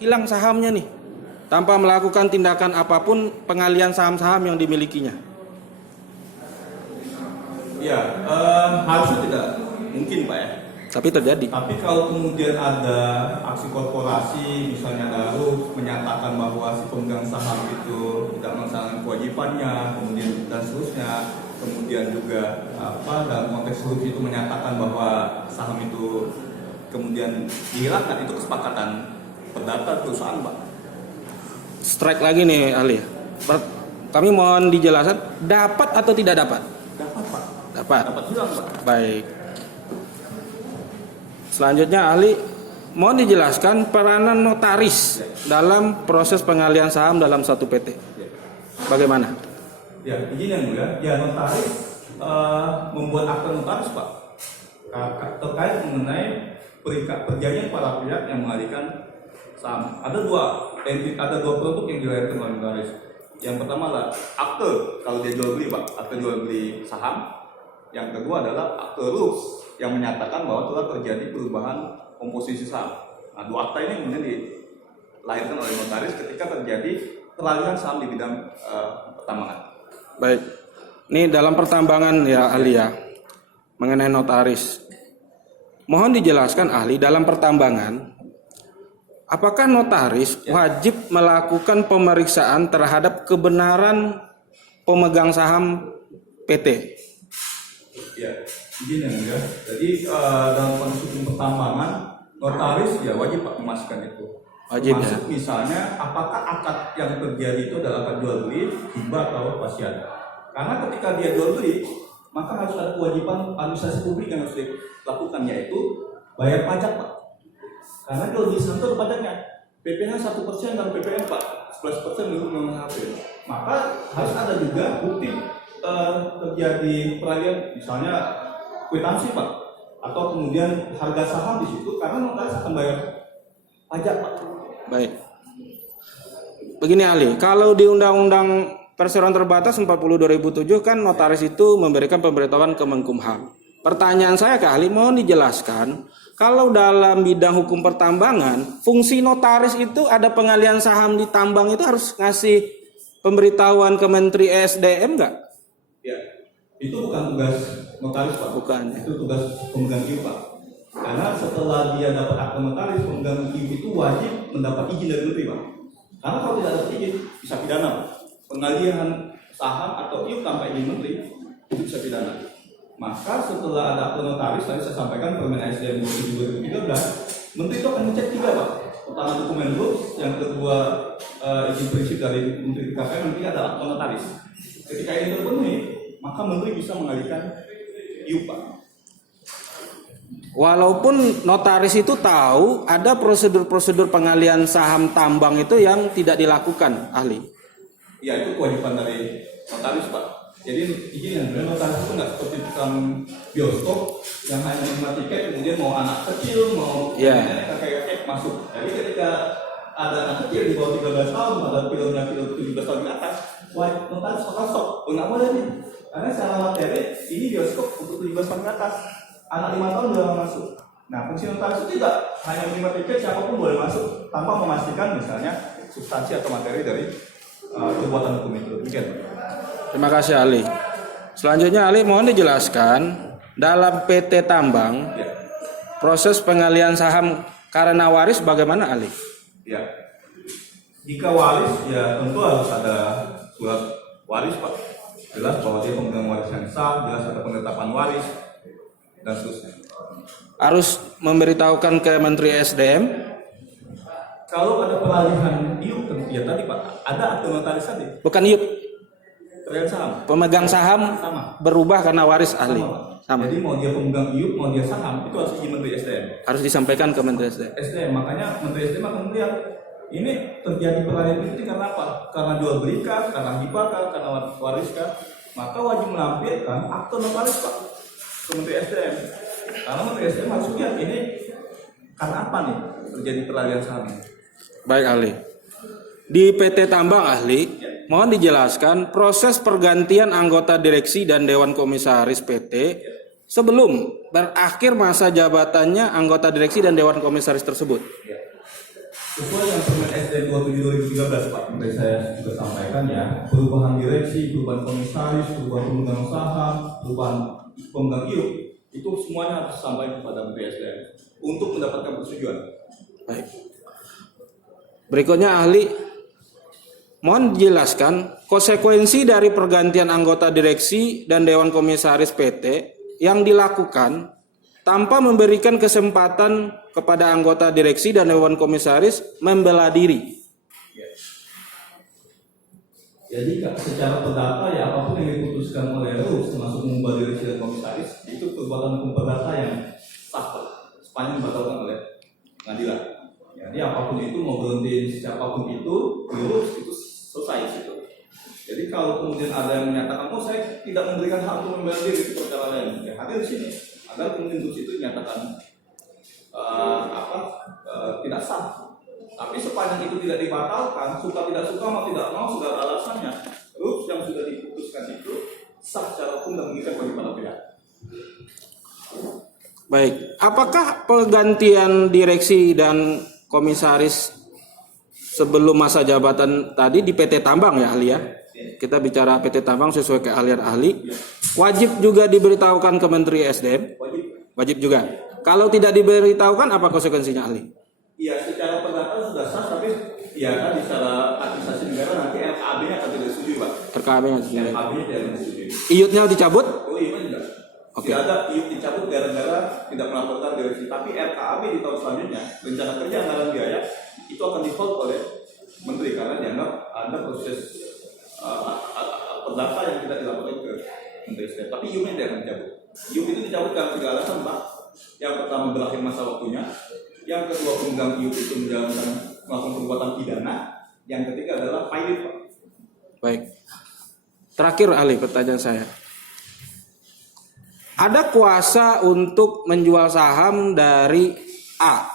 hilang sahamnya nih, tanpa melakukan tindakan apapun pengalian saham-saham yang dimilikinya? Ya, harusnya tidak mungkin Pak ya. Tapi terjadi. Tapi kalau kemudian ada aksi korporasi, misalnya Darus menyatakan bahwa si pemegang saham itu tidak melaksanakan kewajibannya, kemudian dan seterusnya, kemudian juga dalam konteks Darus itu menyatakan bahwa saham itu kemudian dihilangkan, itu kesepakatan perdata perusahaan Pak. Strike lagi nih ahli. Kami mohon dijelaskan, dapat atau tidak dapat? Dapat Pak. Dapat hilang Pak. Baik. Selanjutnya ahli mohon dijelaskan peranan notaris dalam proses pengalian saham dalam satu PT. Bagaimana? Ya, izin yang mulia. Ya, notaris membuat akte notaris Pak terkait mengenai perjanjian para pihak yang mengalihkan saham. Ada dua produk yang dilahirkan oleh notaris. Yang pertama adalah akte kalau dia jual beli Pak, akte jual beli saham. Yang kedua adalah akte rules yang menyatakan bahwa telah terjadi perubahan komposisi saham. Nah, dua akta ini kemudian dilahirkan oleh notaris ketika terjadi peralihan saham di bidang pertambangan. Baik. Ini dalam pertambangan ya ahli ya, mengenai notaris. Mohon dijelaskan ahli, dalam pertambangan apakah notaris wajib melakukan pemeriksaan terhadap kebenaran pemegang saham PT? Ya, izin yang mulia. Jadi dalam konteks hukum pertambangan, notaris ya wajib Pak memastikan itu. Wajib Masuk ya. Misalnya, apakah akad yang terjadi itu adalah akad jual beli, hibah atau wasiat? Karena ketika dia jual beli, maka harus ada kewajiban administrasi publik yang harus dilakukan, yaitu bayar pajak Pak. Karena jual beli saham itu pajaknya PPh 1% dan PPN Pak 11% menurut Undang-Undang HP. Maka harus ada juga bukti terjadi peralihan, misalnya kwitansi Pak, atau kemudian harga saham di situ, karena notaris akan bayar pajak Pak. Baik. Begini ahli, kalau di Undang-Undang Perseroan Terbatas 40/2007 kan notaris itu memberikan pemberitahuan ke Menkumham. Pertanyaan saya ke ahli, mohon dijelaskan, kalau dalam bidang hukum pertambangan, fungsi notaris itu ada pengalian saham di tambang itu harus ngasih pemberitahuan ke Menteri ESDM nggak? Ya, itu bukan tugas notaris Pak. Bukan. Itu tugas pemegang IUP Pak. Karena setelah dia dapat akte notaris, pemegang IUP itu wajib mendapat izin dari menteri Pak. Karena kalau tidak dapat izin, bisa pidana Pak. Pengalihan saham atau IUP tanpa izin menteri itu bisa pidana. Maka setelah ada akte notaris, tadi saya sampaikan Permen SDM 2013, menteri itu akan ngecek 3 Pak. Pertama dokumen rules, yang kedua izin prinsip dari menteri KPM, nanti ada akte notaris. Ketika ini terpenuhi, maka menteri bisa mengalihkan IUP Pak. Walaupun notaris itu tahu ada prosedur-prosedur pengalian saham tambang itu yang tidak dilakukan ahli. Ya, itu kewajiban dari notaris Pak. Jadi izin yang benar, notaris itu nggak seperti tukang bioskop yang hanya menerima tiket, kemudian mau anak kecil, mau kakek masuk. Jadi ketika ada anak kecil di bawah 13 tahun, ada filmnya film 17 tahun ke atas, notaris bakal stop. Nggak boleh nih. Karena secara materi ini bioskop untuk 17 tahun ke atas. Anak 5 tahun sudah masuk. Nah, fungsi notaris itu tidak hanya menerima tiket, siapapun boleh masuk tanpa memastikan misalnya substansi atau materi dari perbuatan hukum itu. Demikian. Terima kasih ahli. Selanjutnya ahli mohon dijelaskan dalam PT Tambang proses pengalian saham karena waris bagaimana ahli? Ya, jika waris ya tentu harus ada surat waris Pak. Jelas bahwa dia pemegang waris yang sah, jelas ada penetapan waris dan seterusnya. Harus memberitahukan ke Menteri SDM? Kalau ada peralihan IUP tentu ya tadi Pak, ada akte notaris tadi. Bukan IUP. Peralihan saham. Pemegang saham Sama. berubah karena waris ahli. Sama. Jadi mau dia pemegang IUP, mau dia saham, itu harus izin Menteri SDM. Harus disampaikan ke Menteri SDM. Makanya Menteri SDM akan melihat ini terjadi peralihan itu karena apa? Karena jual beli kah, karena hibah kah, karena waris kah? Maka wajib melampirkan akte notaris Pak ke Menteri SDM. Karena Menteri SDM harus lihat ini karena apa nih terjadi peralihan saham ini. Baik ahli. Di PT Tambang ahli, mohon dijelaskan proses pergantian anggota direksi dan Dewan Komisaris PT sebelum berakhir masa jabatannya anggota direksi dan Dewan Komisaris tersebut. Sesuai yang Permen SDM 27/2013 Pak, yang saya juga sampaikan ya, perubahan direksi, perubahan komisaris, perubahan pemegang saham, perubahan pemegang IUP, itu semuanya harus sampai kepada Menteri SDM untuk mendapatkan persetujuan. Baik. Berikutnya ahli, mohon dijelaskan konsekuensi dari pergantian anggota direksi dan Dewan Komisaris PT yang dilakukan tanpa memberikan kesempatan kepada anggota direksi dan Dewan Komisaris membela diri. Jadi secara perdata ya apapun yang diputuskan oleh RUU termasuk mengubah direksi dan komisaris itu perbuatan hukum perdata yang sah sepanjang dibatalkan oleh pengadilan. Jadi apapun itu mau berhenti siapapun itu lurus itu selesai situ. Jadi kalau kemudian ada yang menyatakan saya tidak memberikan hak untuk membela diri itu perkara lain, ya hadir di sini agar kemudian di situ dinyatakan tidak sah. Tapi sepanjang itu tidak dibatalkan, suka tidak suka mau tidak mau sudah ada alasannya. Terus yang sudah diputuskan itu sah secara hukum dan mengikat bagi para pihak. Baik, apakah pergantian direksi dan komisaris sebelum masa jabatan tadi di PT Tambang ya ahli ya? Kita bicara PT Tambang sesuai keahlian ahli. Wajib juga diberitahukan ke Menteri SDM? Wajib juga. Kalau tidak diberitahukan apa konsekuensinya ahli? Iya, secara perdata sudah sah, tapi ya kan secara administrasi negara nanti LKAB-nya akan tidak setuju Pak. LKAB-nya tidak setuju. IUT-nya dicabut? Oh iya tidak. Oke. Tidak ada IUT dicabut gara-gara tidak melaporkan direksi. Tapi LKAB di tahun selanjutnya rencana kerja anggaran biaya itu akan di-hold oleh Menteri karena dianggap ada proses perdata yang tidak dilaporkan ke Menteri SDM. Tapi IUT-nya tidak akan dicabut. IUT itu dicabut karena 3 alasan Pak. Yang pertama berakhir masa waktunya. Yang kedua pemegang IUP itu menjalankan melakukan perbuatan pidana. Yang ketiga adalah pilot Pak. Baik. Terakhir ahli pertanyaan saya. Ada kuasa untuk menjual saham dari A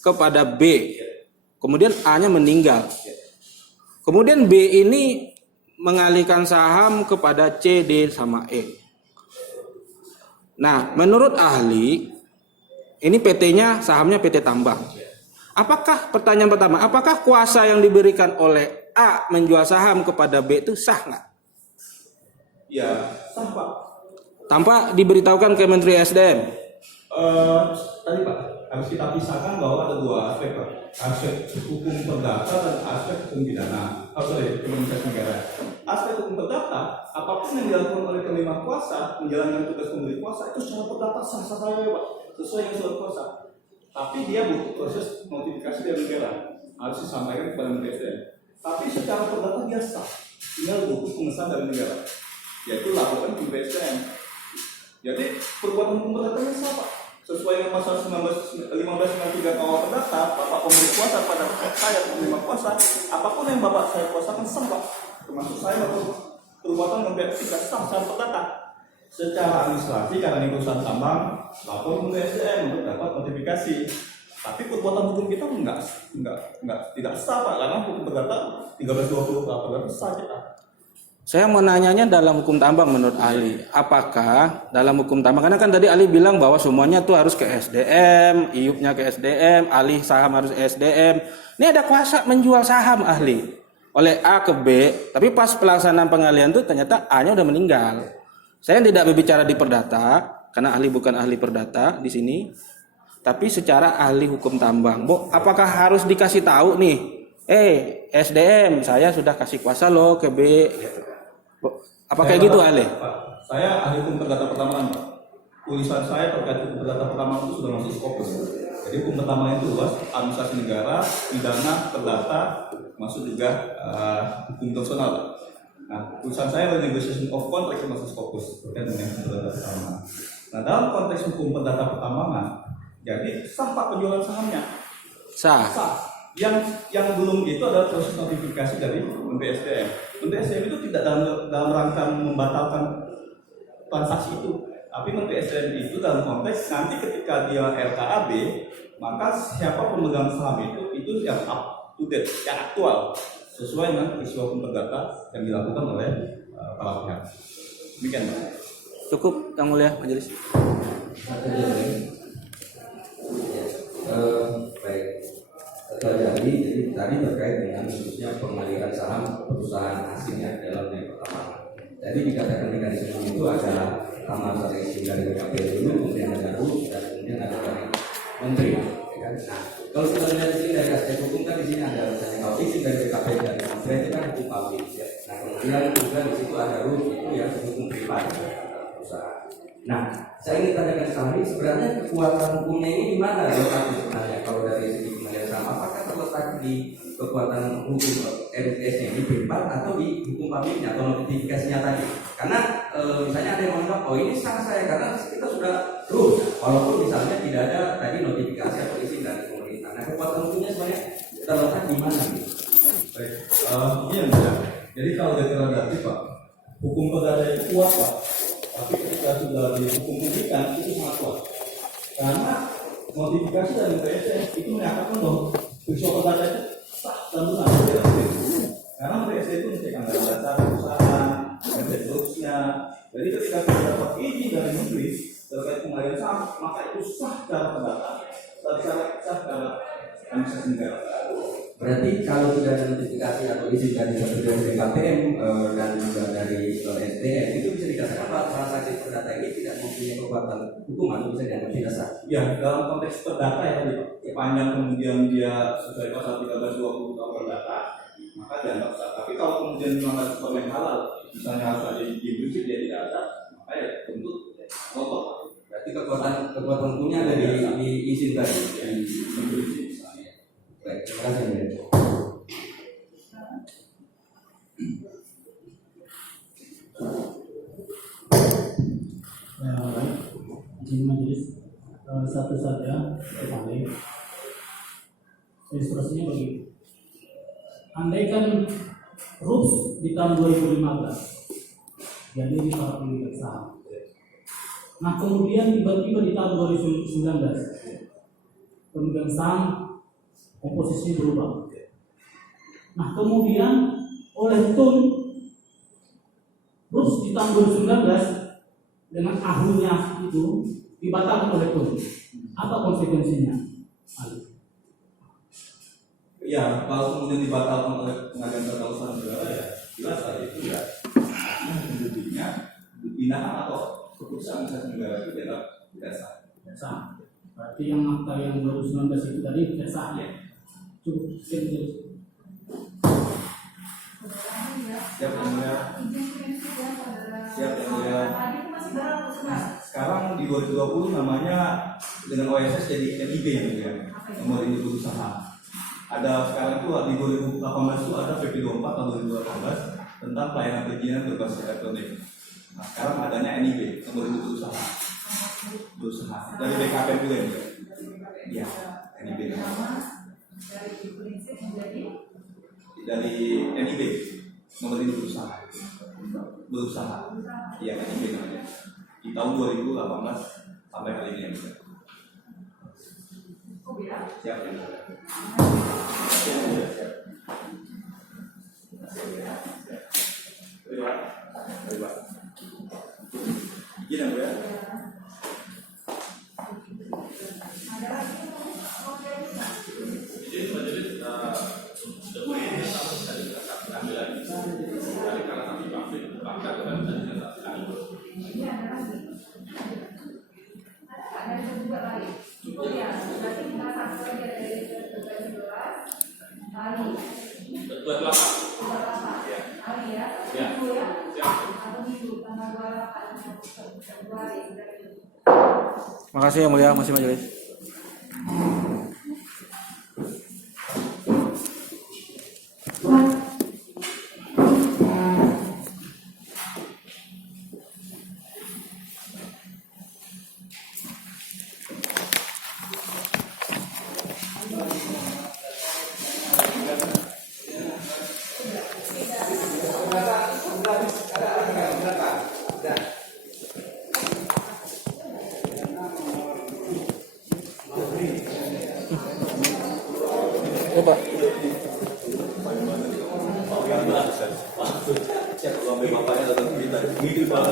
kepada B. Kemudian A-nya meninggal. Kemudian B ini mengalihkan saham kepada C, D, sama E. Nah, menurut ahli, ini PT-nya, sahamnya PT Tambang. Apakah, pertanyaan pertama, apakah kuasa yang diberikan oleh A menjual saham kepada B itu sah nggak? Ya, sah Pak. Tanpa diberitahukan ke Menteri SDM? Tadi Pak, harus kita pisahkan bahwa ada 2 aspek Pak. Aspek hukum perdata dan aspek hukum pidana. Komunikasi negara. Aspek hukum perdata, apapun yang dilakukan oleh penerima kuasa menjalankan tugas pemberi kuasa itu secara perdata sah-sah saja Pak. Sesuai yang surat kuasa, tapi dia butuh proses notifikasi dari negara harus disampaikan kepada Menteri SDM. Tapi secara perdata dia sah, tinggal butuh pengesahan dari negara, yaitu laporan ke Menteri SDM. Jadi perbuatan hukum perdatanya sah Pak, sesuai dengan pasal 1593 KUH Perdata. Bapak pemberi kuasa pada saya penerima kuasa, apapun yang bapak saya kuasakan sah Pak, termasuk saya perbuatan memperhatikan sah secara perdata. Secara administrasi karena ini perusahaan tambang, lapor ke SDM untuk dapat notifikasi. Tapi perbuatan hukum kita tidak sah Pak, karena hukum perdata 1320 perdata sah kita. Saya mau nanyanya dalam hukum tambang menurut ahli, apakah dalam hukum tambang, karena kan tadi ahli bilang bahwa semuanya tuh harus ke SDM, IUP-nya ke SDM, alih saham harus SDM. Ini ada kuasa menjual saham ahli oleh A ke B, tapi pas pelaksanaan pengalihan tuh ternyata A-nya udah meninggal. Saya tidak berbicara di perdata karena ahli bukan ahli perdata di sini, tapi secara ahli hukum tambang. Bu, apakah harus dikasih tahu nih? SDM saya sudah kasih kuasa loh ke B. Bu, apa kayak gitu ahli? Pak, saya ahli hukum perdata pertama Pak. Tulisan saya terkait hukum perdata pertama itu sudah masuk fokus. Jadi hukum pertama itu luas, administrasi negara, pidana, perdata, masuk juga hukum internasional Pak. Nah, tulisan saya Negotiation of Contract masih fokus terkait dengan hukum perdata pertama. Nah, dalam konteks hukum perdata pertambangan, jadi sah Pak penjualan sahamnya. Sah. Yang belum itu adalah proses notifikasi dari Menteri SDM. Menteri SDM itu tidak dalam rangka membatalkan transaksi itu, tapi Menteri SDM itu dalam konteks nanti ketika dia LKAB, maka siapa pemegang saham itu yang up to date, yang aktual, sesuai dengan peristiwa hukum perdata yang dilakukan oleh para pihak. Demikian Pak. Cukup Yang Mulia Majelis. Baik. pelajari. Jadi tadi terkait dengan khususnya pengaliran saham perusahaan asing ya dalam yang pertama. Jadi dikatakan mekanisme itu ada kamar seleksi dari BKP dulu, kemudian ada RUS, dan kemudian ada dari menteri. Ya kan? Nah, kalau kita lihat di sini dari aspek hukum kan di sini ada misalnya kalau izin dari BKP dan menteri itu kan hukum publik. Ya. Nah kemudian juga di situ ada RUS itu yang hukum privat perusahaan. Nah, saya ingin tanyakan sekali sebenarnya kekuatan hukumnya ini di mana letaknya sebenarnya kalau dari segi pengalian saham? Apakah terletak di kekuatan hukum RUS-nya di privat atau di hukum publiknya atau notifikasinya tadi? Karena misalnya ada yang menganggap oh ini sah saya karena kita sudah RUS, walaupun misalnya tidak ada tadi notifikasi atau izin dari pemerintah. Nah, kekuatan hukumnya sebenarnya terletak di mana? Baik, iya Mbak. Jadi kalau deklaratif Pak, hukum perdata itu kuat Pak. Tapi ketika sudah di hukum publikan itu sangat kuat. Karena notifikasi dari PSN itu menyatakan bahwa peristiwa perdata itu sah dan benar. Karena PSN itu mengecek anggaran dasar perusahaan, mengecek terusnya. Jadi ketika kita dapat izin dari menteri terkait pengalihan saham, maka itu sah secara perdata dan sah secara administrasi negara. Berarti kalau tidak ada notifikasi atau izin dari BKPM dan juga dari SDM itu bisa dikatakan bahwa transaksi perdata ini tidak mempunyai kekuatan hukum atau bisa dianggap tidak sah. Ya, dalam konteks perdata ya tadi Pak, sepanjang kemudian dia sesuai pasal 1320 KUH perdata, maka dianggap sah. Tapi kalau kemudian melanggar sesuatu yang halal, misalnya harus ada di prinsip dia tidak ada, maka ya tentu kotor. Berarti kekuatan hukumnya ada di izin tadi. Di prinsip misalnya. Baik, terima kasih. Ya, baik. Izin majelis satu saja kembali. Instruksinya begitu. Andaikan RUPS di tahun 2015, jadi ini para pemilik saham. Nah kemudian tiba-tiba di tahun 2019, pemegang saham komposisinya berubah. Nah kemudian oleh TUN RUPS di tahun 2019 dengan ahlinya itu dibatalkan oleh TUN. Apa konsekuensinya? Ya, kalau kemudian dibatalkan oleh pengadilan tata usaha negara ya jelas tadi itu ya penyidikannya dipindahkan atau keputusan negara itu tidak sah. Sah. Berarti yang akta yang 2019 itu tadi tidak sah ya. Cukup sekian dulu. Siap yang mulia. Siap yang mulia. Sekarang di 2020 namanya dengan OSS jadi NIB yang mulia, nomor induk usaha. Ada sekarang itu di 2018 itu ada PP 24 tahun 2018 tentang pelayanan perizinan berbasis elektronik. Nah, sekarang adanya NIB, nomor induk usaha. Berusaha dari BKP juga ya. Iya, NIB. Dari NIB, nomor induk usaha. Berusaha. Iya, NIB namanya. Di tahun 2018 sampai hari ini ya. Siap ya. Izin ya, Bu ya. Izin majelis Terima kasih yang mulia, masih majelis. Coba. Siap kalau bapaknya datang kita gitu Pak.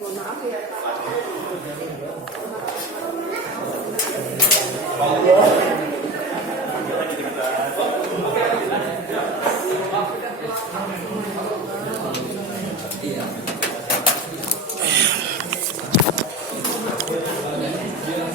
Mohon maaf ya Pak. Allah